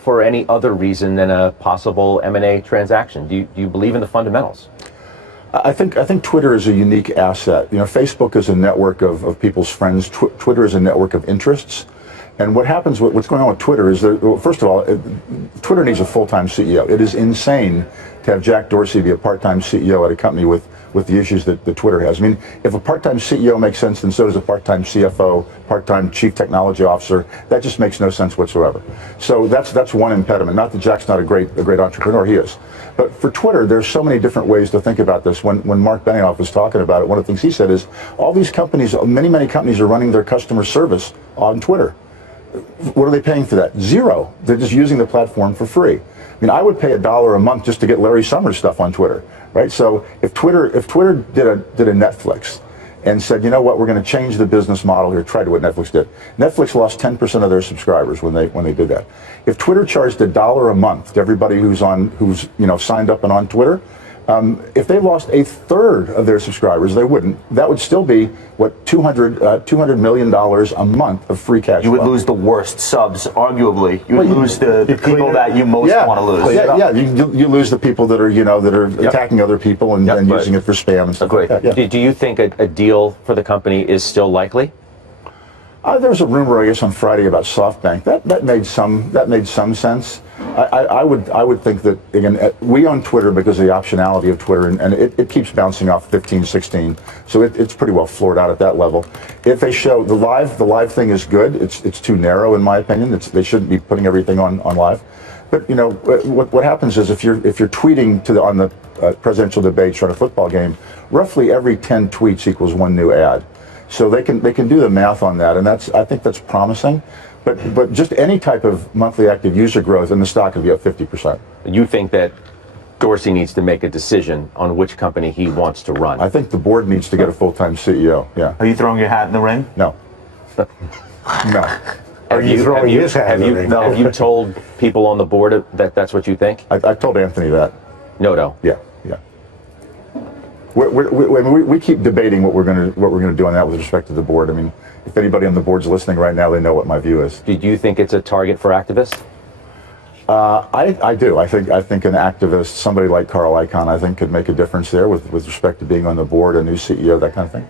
for any other reason than a possible M&A transaction? Do you believe in the fundamentals? I think Twitter is a unique asset. You know, Facebook is a network of people's friends. Twitter is a network of interests. And what happens, what's going on with Twitter is that, well, first of all, Twitter needs a full-time CEO. It is insane to have Jack Dorsey be a part-time CEO at a company with the issues that Twitter has. I mean, if a part-time CEO makes sense, then so does a part-time CFO, part-time chief technology officer. That just makes no sense whatsoever. So that's one impediment. Not that Jack's not a great entrepreneur, he is. But for Twitter, there's so many different ways to think about this. When Mark Benioff was talking about it, one of the things he said is, all these companies, many companies are running their customer service on Twitter. What are they paying for that? Zero. They're just using the platform for free. I mean, I would pay $1 a month just to get Larry Summers stuff on Twitter, right? So if Twitter did a Netflix and said, you know what, we're going to change the business model here, try to what Netflix did. Netflix lost 10% of their subscribers when they did that. If Twitter charged $1 a month to everybody who's signed up and on Twitter, if they lost a third of their subscribers, they wouldn't. That would still be, what, $200 million a month of free cash flow. You would lose the worst subs, arguably. You would lose the people that you most want to lose. Yeah, you lose the people that are attacking other people and using it for spam and stuff. Do you think a deal for the company is still likely? There was a rumor, I guess, on Friday about Softbank. That made some sense. I would think that, again, we own Twitter because of the optionality of Twitter, and it keeps bouncing off 15, 16, so it's pretty well floored out at that level. If they show the live thing is good, it's too narrow in my opinion. They shouldn't be putting everything on live. But you know what happens is if you're tweeting on the presidential debates or on a football game, roughly every 10 tweets equals one new ad. So they can do the math on that, and I think that's promising. But just any type of monthly active user growth, and the stock could be up 50%. You think that Dorsey needs to make a decision on which company he wants to run? I think the board needs to get a full-time CEO. Yeah. Are you throwing your hat in the ring? No. No. Have you told people on the board that that's what you think? I told Anthony that. No. Yeah. We keep debating what we're going to do on that with respect to the board. I mean, if anybody on the board's listening right now, they know what my view is. Do you think it's a target for activists? I do. I think an activist, somebody like Carl Icahn, I think could make a difference there with respect to being on the board, a new CEO, that kind of thing.